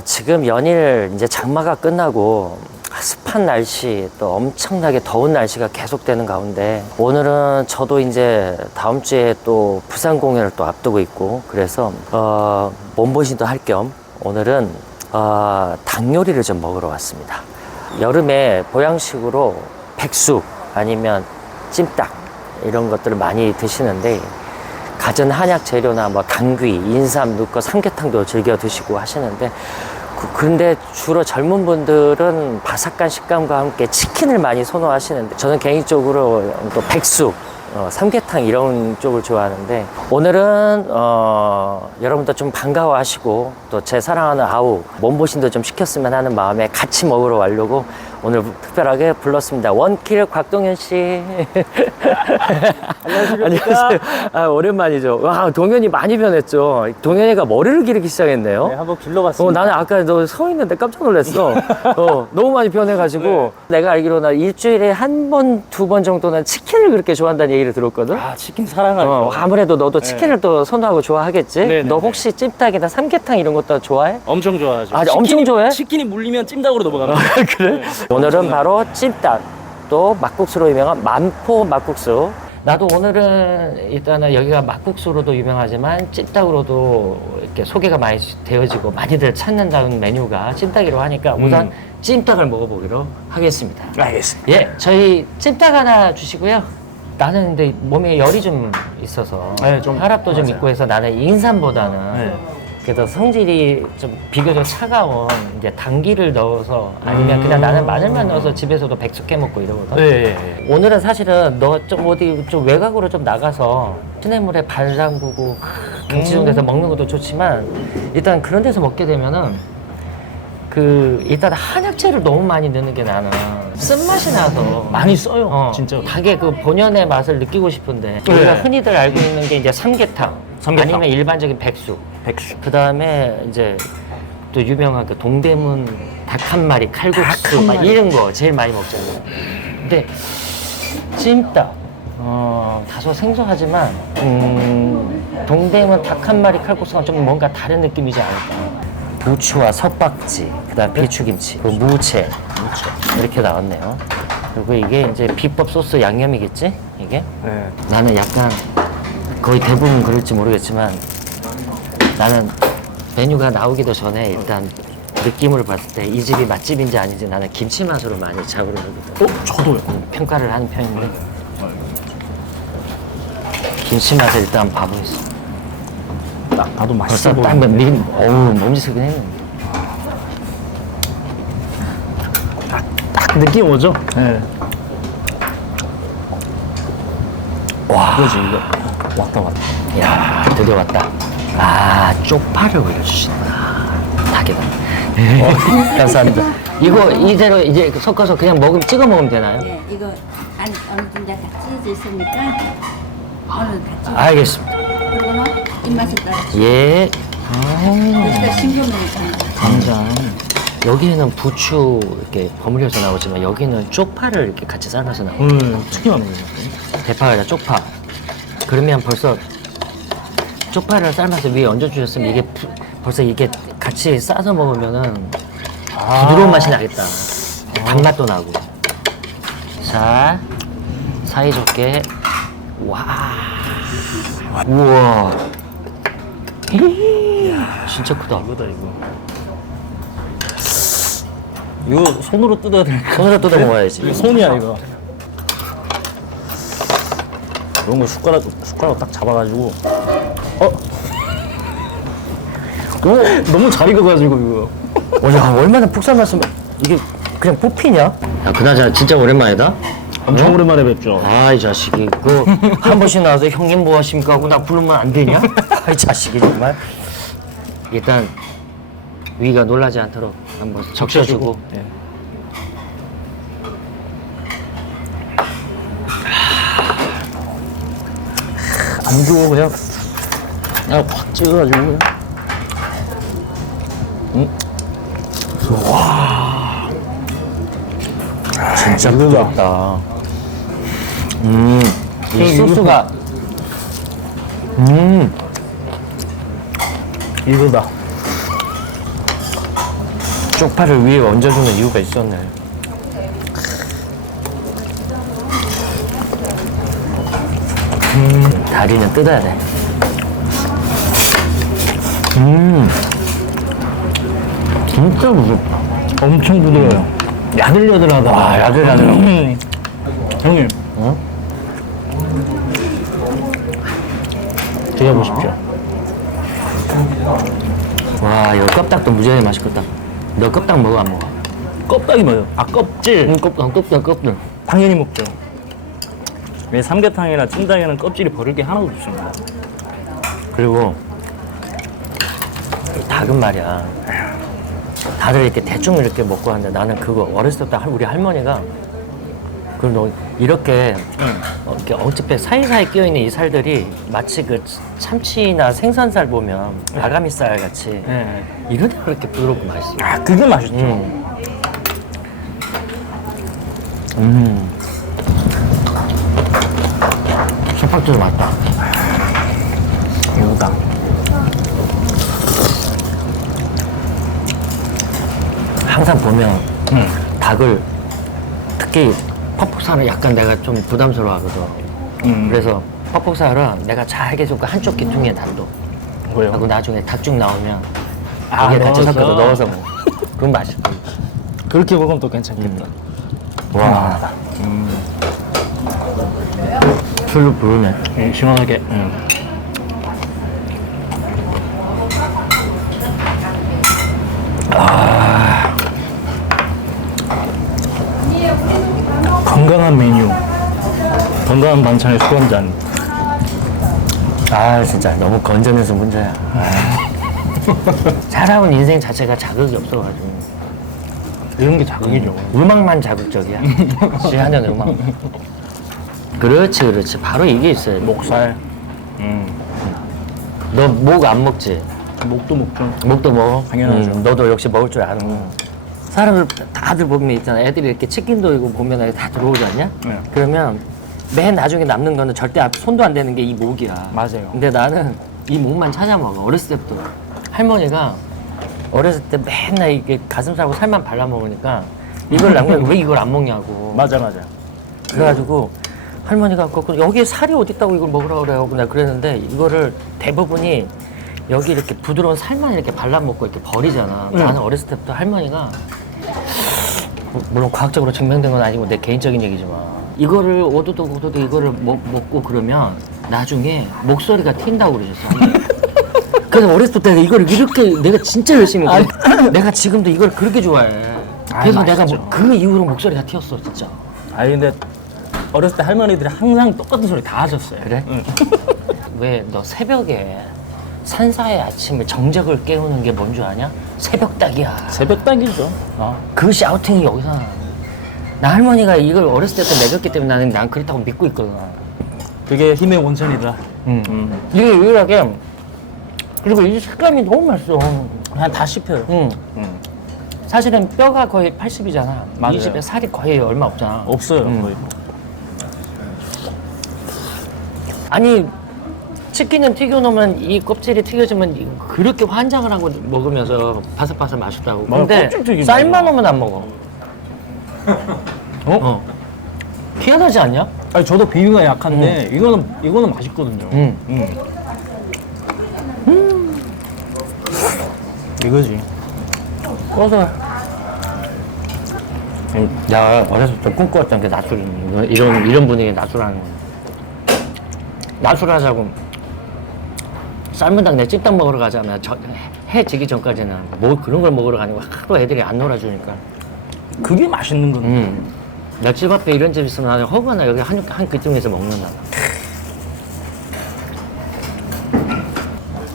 아, 지금 연일 이제 장마가 끝나고 습한 날씨 또 엄청나게 더운 날씨가 계속되는 가운데 오늘은 저도 이제 다음 주에 또 부산 공연을 또 앞두고 있고 그래서 어, 몸보신도 할 겸 오늘은 어, 닭 요리를 좀 먹으러 왔습니다. 여름에 보양식으로 백숙 아니면 찜닭 이런 것들을 많이 드시는데 갖은 한약 재료나 뭐 당귀, 인삼 넣고 삼계탕도 즐겨 드시고 하시는데 그- 근데 주로 젊은 분들은 바삭한 식감과 함께 치킨을 많이 선호하시는데 저는 개인적으로 또 백숙, 어, 삼계탕 이런 쪽을 좋아하는데 오늘은 어, 여러분들 좀 반가워하시고 또 제 사랑하는 아우 몸보신도 좀 시켰으면 하는 마음에 같이 먹으러 가려고 오늘 특별하게 불렀습니다. 원킬 곽동현 씨. 안녕하세요. 아, 오랜만이죠. 와, 동현이 많이 변했죠. 동현이가 머리를 기르기 시작했네요. 네, 한번 길러봤습니다. 어, 나는 아까 너 서 있는데 깜짝 놀랐어. 어, 너무 많이 변해가지고. 내가 알기로 나 일주일에 한 번, 두 번 정도는 치킨을 그렇게 좋아한다는 얘기를 들었거든. 아, 치킨 사랑하죠. 어, 아무래도 너도 네. 치킨을 또 선호하고 좋아하겠지? 네, 네, 너 네. 혹시 찜닭이나 삼계탕 이런 것도 좋아해? 엄청 좋아하죠. 아, 엄청 좋아해? 치킨이 물리면 찜닭으로 넘어갑니다. 그래? 오늘은 바로 찜닭 또 막국수로 유명한 만포 막국수 나도 오늘은 일단은 여기가 막국수로도 유명하지만 찜닭으로도 이렇게 소개가 많이 되어지고 많이들 찾는다는 메뉴가 찜닭이라고 하니까 우선 음. 찜닭을 먹어보기로 하겠습니다 알겠습니다. 예 저희 찜닭 하나 주시고요 나는 근데 몸에 열이 좀 있어서 네, 좀 혈압도 좀 맞아요. 있고 해서 나는 인삼보다는 네. 그래서 성질이 좀 비교적 차가운 이제 당귀를 넣어서 아니면 그냥 나는 마늘만 넣어서 집에서도 백숙 해 먹고 이러거든. 네, 네. 오늘은 사실은 너 좀 어디 좀 외곽으로 좀 나가서 시냇물에 발 담그고 경치 좋은 데서 먹는 것도 좋지만 일단 그런 데서 먹게 되면은 그 일단 한약재를 너무 많이 넣는 게 나는 쓴맛이 나서 많이 써요. 어, 진짜. 닭의 그 본연의 맛을 느끼고 싶은데 우리가 흔히들 알고 있는 게 이제 삼계탕, 삼계탕. 아니면 일반적인 백숙 백숙. 그 다음에 이제 또 유명한 그 동대문 닭 한 마리 칼국수 한 막 마리. 이런 거 제일 많이 먹잖아요. 근데 찜닭 어, 다소 생소하지만 음, 동대문 닭 한 마리 칼국수가 좀 뭔가 다른 느낌이지 않을까. 부추와 석박지, 그다음 배추김치, 그 무채, 무채 이렇게 나왔네요. 그리고 이게 이제 비법 소스 양념이겠지? 이게? 네. 나는 약간 거의 대부분 그럴지 모르겠지만 나는 메뉴가 나오기도 전에 일단 느낌을 봤을 때 이 집이 맛집인지 아닌지 나는 김치 맛으로 많이 잡으려 하거든. 어, 저도요. 평가를 하는 편인데 김치 맛을 일단 봐보겠어. 딱 나도 맛있어 벌써 딱 보이는데. 미리 어우 몸짓하긴 했는데. 딱 느낌 오죠? 네. 와. 이거지, 이거. 왔다, 왔다. 야 드디어 왔다. 아 쪽파를 올려주신다. 닭에다. 어. 감사합니다. 이거 이대로 이제 섞어서 그냥 먹으면 찍어 먹으면 되나요? 예, 이거 안 어느 정도 다 찢어져 있으니까 어느 다 찢어. 알겠습니다. 그러고는 입맛에 따라서. 예. 그러니까 싱거우니까. 간장. 여기에는 부추 이렇게 버무려서 나오지만 여기는 쪽파를 이렇게 같이 삶아서 나와요. 음, 특이하네. 대파가 아니라 쪽파. 그러면 벌써 쪽파를 삶아서 위에 얹어주셨으면 이게 부- 벌써 이게 같이 싸서 먹으면은 아. 부드러운 맛이 나겠다. 단맛도 나고. 자, 사이좋게. 와. 우와. 진짜 크다. 이거다, 이거. 이거 손으로 뜯어야 될까? 손으로 뜯어 먹어야지. 이거 손이야, 이거. 이런 거 숟가락, 숟가락 딱 잡아가지고. 어? 오, 너무 잘 익어가지고, 이거. 어, 야, 얼마나 푹 삶았으면 이게 그냥 뽑히냐? 야, 그나저나 진짜 오랜만이다. 엄청 오랜만에 뵙죠. 아, 이 자식이. 그, 한 번씩 나와서 형님 뭐 하십니까 하고 나 부르면 안 되냐? 아, 이 자식이 정말. 일단, 위가 놀라지 않도록 한번 적셔주고. 예. 안 줘, 그냥. 그냥 확 찍어가지고, 그냥. 진짜 부드럽다. 음, 이 소스가. 음, 이거다. 쪽파를 위에 얹어주는 이유가 있었네. 음, 다리는 뜯어야 돼. 음, 진짜 무섭다. 엄청 부드러워요. 야들야들하다. 와, 야들야들하고. 음. 형님, 어? 드셔보십시오. 와, 이 껍딱도 무지하게 맛있겠다. 너 껍딱 먹어, 안 먹어? 껍데기 뭐예요? 아, 껍질. 응, 껍딱, 껍딱, 껍질. 당연히 먹죠. 왜 삼계탕이나 찜닭에는 껍질이 버릴 게 하나도 없습니다. 그리고 이 닭은 말이야. 다들 이렇게 대충 이렇게 먹고 하는데 나는 그거 어렸을 때 우리 할머니가 그럼 너 이렇게 어, 이렇게 어차피 사이사이 끼어 있는 이 살들이 마치 그 참치나 생선살 보면 아가미살 같이 네. 이런 데 그렇게 부드럽고 맛있어. 아, 그게 맛있죠. 음. 음. 솥밥도 맛있다. 이거다. 항상 보면 음. 닭을 특히 퍽퍽살은 약간 내가 좀 부담스러워 하거든. 음. 그래서 퍽퍽살은 내가 잘게 줬고 한쪽 귀퉁이에 놔둬. 뭐요? 하고 나중에 닭죽 나오면 아, 이게 같이 넣어서? 섞어서 넣어서 먹어. 그건 맛있어. 그렇게 먹으면 또 괜찮겠다. 와. 술로 부르네. 예, 시원하게. 음. 아. 건강한 메뉴. 건강한 반찬의 술한 잔. 아 진짜 너무 건전해서 문제야. 살아온 인생 자체가 자극이 없어가지고 이런 게 자극이죠. 음악만 자극적이야. 시한년 음악. 그렇지 그렇지 바로 이게 있어요. 목살. 음. 너 목 안 먹지? 목도 먹죠. 목도 먹어? 당연하죠. 음, 너도 역시 먹을 줄 아는 거. 사람들 다들 보면 있잖아. 애들이 이렇게 치킨도 이거 보면 다 들어오지 않냐? 네. 그러면 맨 나중에 남는 거는 절대 앞- 손도 안 대는 게 이 목이야. 맞아요. 근데 나는 이 목만 찾아 먹어. 어렸을 때부터. 할머니가 어렸을 때 맨날 이게 가슴살하고 살만 발라 먹으니까 이걸 남겨 왜 이걸 안 먹냐고. 맞아, 맞아. 그래가지고 할머니가 그 여기에 살이 어디 있다고 이걸 먹으라 그래요. 내가 그랬는데 이거를 대부분이 여기 이렇게 부드러운 살만 이렇게 발라 먹고 이렇게 버리잖아. 나는 어렸을 때부터 할머니가 뭐- 물론 과학적으로 증명된 건 아니고 내 개인적인 얘기지만 이거를 오도독 오도독 이거를 먹, 먹고 그러면 나중에 목소리가 튄다고 그러셨어. 그래서 어렸을 때 이거를 이렇게 내가 진짜 열심히 먹어. 내가 지금도 이걸 그렇게 좋아해. 아, 그래서 내가 맛있죠. 뭐- 그 이후로 목소리가 튀었어 진짜. 아니, 근데 어렸을 때 할머니들이 항상 똑같은 소리 다 하셨어요. 그래? 응. 왜 너 새벽에 산사의 아침을 정적을 깨우는 게 뭔 줄 아냐? 새벽닭이야. 새벽닭이죠. 어. 그 샤우팅이 여기서 나는 거야. 나 할머니가 이걸 어렸을 때부터 먹였기 때문에 나는 난 그렇다고 믿고 있거든. 그게 힘의 원천이다. 음. 음. 이게 유일하게 그리고 이 식감이 너무 맛있어. 그냥 다 씹혀요. 음. 음. 사실은 뼈가 거의 80이잖아. 맞아요. 이 집에 살이 거의 얼마 없잖아. 없어요, 음. 거의. 아니 치킨은 튀겨놓으면 이 껍질이 튀겨지면 이- 그렇게 환장을 하고 먹으면서 바삭바삭 맛있다고. 맞아, 근데 쌀만 맞아. 넣으면 안 먹어. 어? 희한하지 않냐? 아니, 저도 비위가 약한데, 이거는, 이거는 맛있거든요. 음. 음. 이거지. 꺼서. 내가 어렸을 때 꿈꿔왔던 게 나술 이런 이런 분위기 나술하는 거. 나술하자고 삶은 닭내 찜닭 먹으러 가자면 저, 해 지기 전까지는 뭐 그런 걸 먹으러 거 하도 애들이 안 놀아주니까. 그게 맛있는 건데. 음. 나집 앞에 이런 집 있으면 나는 허구나 여기 한, 한 귀퉁이에서 먹는다.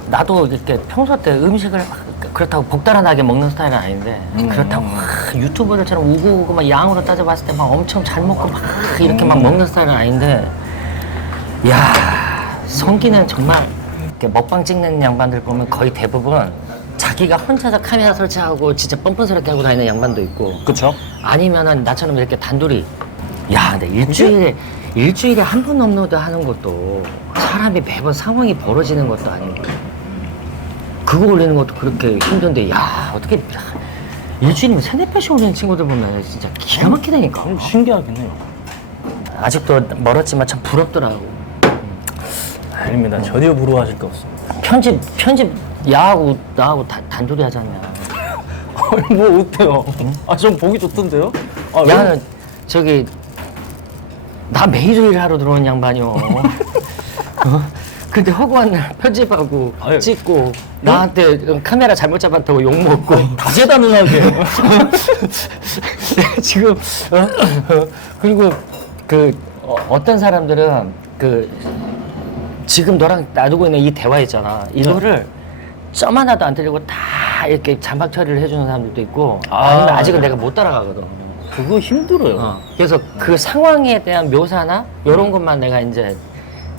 나도 이렇게 평소 때 음식을 막 그렇다고 복달하게 먹는 스타일은 아닌데 그렇다고 막 유튜버들처럼 우고우고 막 양으로 따져봤을 때 막 엄청 잘 먹고 막 이렇게 막 먹는 스타일은 아닌데 야 성기는 정말 이렇게 먹방 찍는 양반들 보면 거의 대부분 자기가 혼자서 카메라 설치하고 진짜 뻔뻔스럽게 하고 다니는 양반도 있고 그쵸? 아니면은 나처럼 이렇게 단둘이 야 근데 일주일에 일주일에 한 번 업로드 하는 것도 사람이 매번 상황이 벌어지는 것도 아니고 그거 올리는 것도 그렇게 힘든데 야 어떻게 일주일이면 세네 편씩 오는 친구들 보면 진짜 기가 막히다니까. 좀 신기하겠네요. 아직도 멀었지만 참 부럽더라고. 아닙니다. 전혀 부러워하실 거 없습니다. 편집 편집 야하고 나하고 다, 단둘이 하잖냐. 아니, 뭐 어때요? 아, 전 보기 좋던데요? 아, 왜- 야는 저기 나 매일 일 하러 들어온 양반이요. 어? 근데 허구한 날 편집하고 아유. 찍고 나한테 카메라 잘못 잡았다고 욕 먹고 다재다능하게. 내가 지금 어? 어? 그리고 그 어, 떤 사람들은 그 지금 너랑 놔두고 있는 이 대화 있잖아 이거를 점 하나도 안 틀리고 다 이렇게 자막 처리를 해주는 사람들도 있고 아, 아 니면 아직은 네. 내가 못 따라가거든. 그거 힘들어요. 어. 그래서 그 상황에 대한 묘사나 이런 것만 내가 이제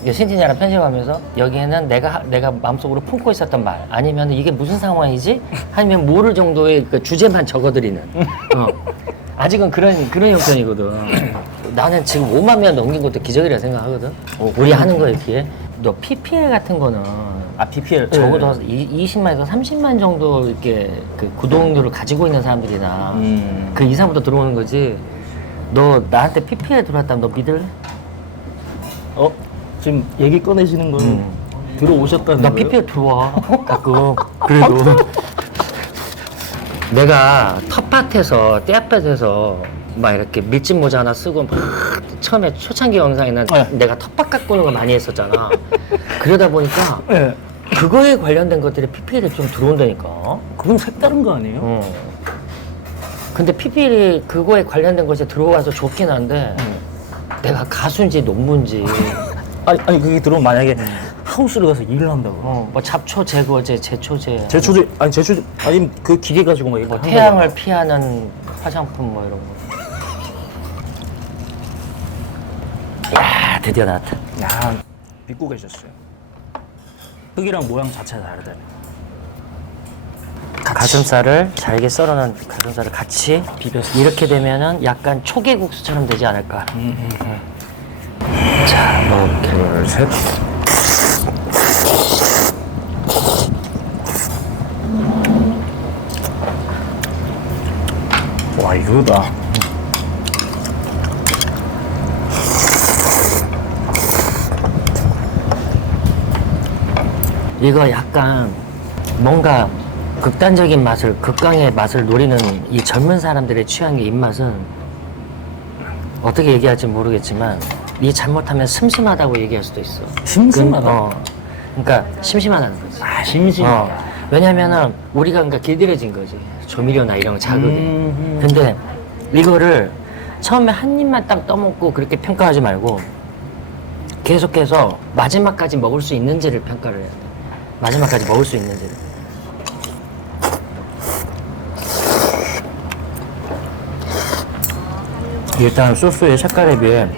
신진이랑 편집하면서 여기에는 내가 하- 내가 마음속으로 품고 있었던 말 아니면 이게 무슨 상황이지 아니면 모를 정도의 그 주제만 적어드리는 어. 아직은 그런 그런 형편이거든 나는 지금 5만 명 넘긴 것도 기적이라 생각하거든 우리 하는 거에 비해 너 PPL 같은 거는 아, PPL. 적어도 이 20만에서 30만 정도 이렇게 그 구독률을 가지고 있는 사람들이나 음. 그 이상부터 들어오는 거지. 너 나한테 PPL 들어왔다면 너 믿을래? 어? 지금 얘기 꺼내시는 건 들어오셨다는 나 거예요? PPL 들어와 가끔. 그래도 내가 텃밭에서 떼밭에서 막 이렇게 밀짚 모자 하나 쓰고 막 처음에 초창기 영상에는 네. 내가 텃밭 가꾸는 거 많이 했었잖아. 그러다 보니까 네. 그거에 관련된 것들이 PPL에 좀 들어온다니까. 그건 색다른 거 아니에요? 어. 근데 PPL이 그거에 관련된 것이 들어와서 좋긴 한데 내가 가수인지 농부인지 아니, 아니 그게 들어오면 만약에 하우스를 가서 일을 한다고. 어, 뭐 잡초 제거제, 제초제, 제초제 아니 제초제 아니면 그 기계 가지고 막 이거 뭐. 태양을 피하는 화장품 뭐 이런 거. 야 드디어 나왔다. 야 믿고 계셨어요. 흙이랑 모양 자체가 다르다니. 가슴살을 잘게 썰어놓은 가슴살을 같이 비벼서. 이렇게 되면은 약간 초계국수처럼 되지 않을까. 음, 자, 먹을게. 둘, 셋. 와 이거다. 이거 약간 뭔가 극단적인 맛을 극강의 맛을 노리는 이 젊은 사람들의 취향의 입맛은 어떻게 얘기할지 모르겠지만 이 잘못하면 심심하다고 얘기할 수도 있어. 심심하다? 그, 어, 그러니까 심심하다는 거지. 아 심심. 어, 왜냐면은 우리가 그러니까 길들여진 거지. 조미료나 이런 거 자극에. 음, 음. 근데 이거를 처음에 한 입만 딱 떠먹고 그렇게 평가하지 말고 계속해서 마지막까지 먹을 수 있는지를 평가를 해야 돼. 마지막까지 먹을 수 있는지를. 일단 소스의 색깔에 비해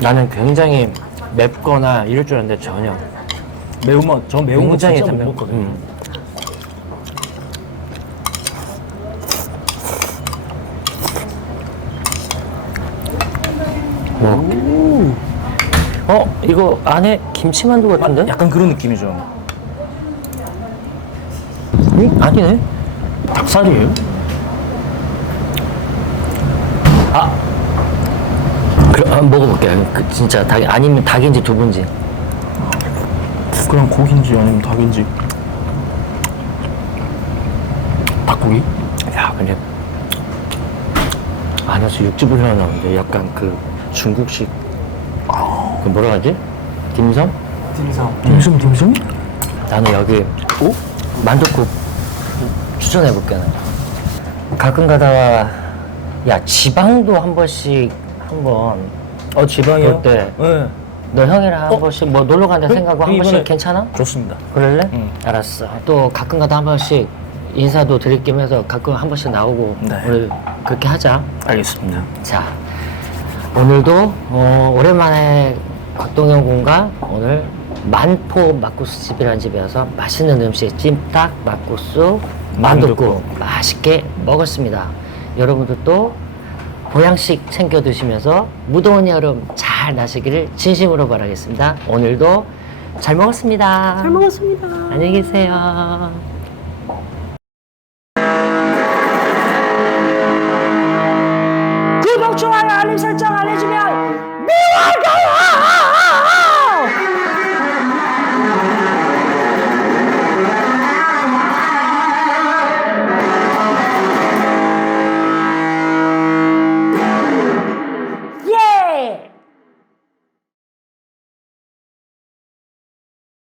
나는 굉장히 맵거나 이럴 줄 알았는데 전혀 매운맛 저 매운 거 굉장히 진짜 못 담백- 먹거든요. 음. 어 이거 안에 김치만두 같은데? 약간 그런 느낌이죠. 응? 아니네. 닭살이에요? 그럼 한번 먹어볼게. 그 진짜 닭 아니면 닭인지 두부인지. 그냥 고기인지 아니면 닭인지. 닭고기? 야 근데 안에서 육즙을 흘러나오는데 약간 그 중국식 그 뭐라 하지? 딤섬? dimsum dimsum? 나는 여기 오? 만둣국 추천해 볼게 나. 가끔 가다가 야 지방도 한 번씩 한번 어 지방이요? 그때 네. 너 형이랑 한 어? 번씩 뭐 놀러 간다 생각하고 한 이번에- 번씩 괜찮아? 좋습니다. 그럴래? 응. 알았어. 또 가끔 가다 한 번씩 인사도 드릴 겸 해서 가끔 한 번씩 나오고 네. 우리 그렇게 하자. 알겠습니다. 자, 오늘도 어, 오랜만에 곽동현 군과 오늘 만포 막국수 집이라는 집에 와서 맛있는 음식 찜닭, 막국수, 만둣국 맛있게 먹었습니다. 여러분들 또 보양식 챙겨 드시면서 무더운 여름 잘 나시기를 진심으로 바라겠습니다. 오늘도 잘 먹었습니다. 잘 먹었습니다. 안녕히 계세요.